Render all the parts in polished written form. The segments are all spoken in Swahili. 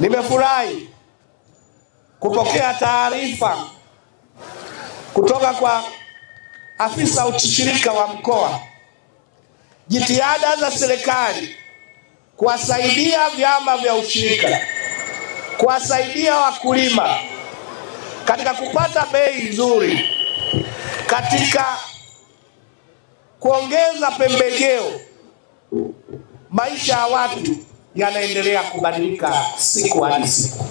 Nimefurahi kupokea taarifa kutoka kwa afisa ushirika wa mkoa, jitihada za serikali kuwasaidia vyama vya ushirika, kuwasaidia wakulima katika kupata bei nzuri, katika kuongeza pembejeo. Maisha ya watu yanaendelea kubadilika siku hadi siku.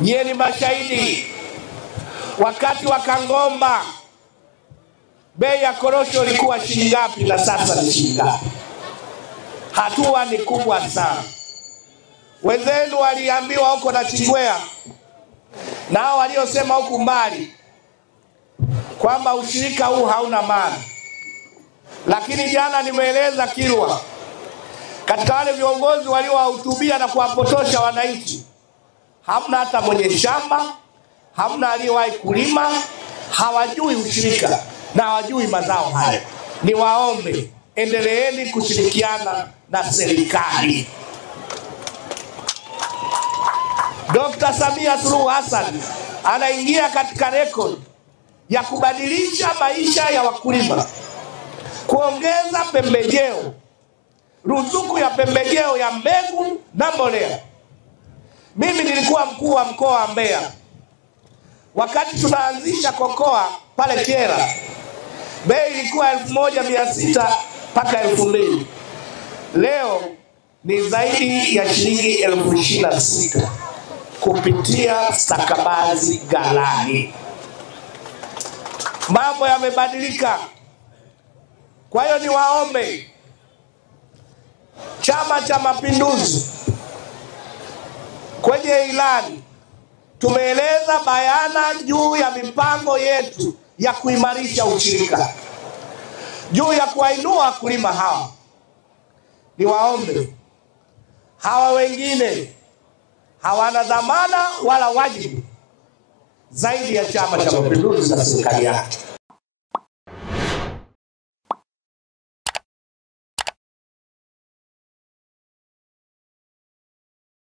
Nyie ni mashahidi, wakati wa Kangomba bei ya korosho ilikuwa shilingi ngapi na sasa ni shilingi ngapi? Hatua ni kubwa sana. Wenzenu waliambiwa huko na Chingwea na hao waliosema huku mbali kwamba ushirika huu hauna maana, lakini jana nimeeleza Kilwa, katika wale viongozi waliowahutubia na kuwapotosha wananchi, hamna hata mwenye shamba, hamna aliyewahi kulima, hawajui ushirika na hawajui mazao haya. Niwaombe, endeleeni kushirikiana na serikali. Dr. Samia Suluhu Hassan anaingia katika rekodi ya kubadilisha maisha ya wakulima, kuongeza pembejeo, ruzuku ya pembejeo ya mbegu na mbolea. Mimi nilikuwa mkuu wa mkoa wa Mbeya wakati tunaanzisha kokoa pale Kyela, bei ilikuwa 1,600 mpaka 2,000. Leo ni zaidi ya shilingi 26,000 kupitia stakabadhi ghalani. Mambo yamebadilika. Kwa hiyo niwaombe, Chama cha Mapinduzi kwenye ilani tumeeleza bayana juu ya mipango yetu ya kuimarisha ushirika, juu ya kuwainua wakulima hawa. Niwaombe, hawa wengine hawana dhamana wala wajibu zaidi ya Chama cha Mapinduzi na serikali yake.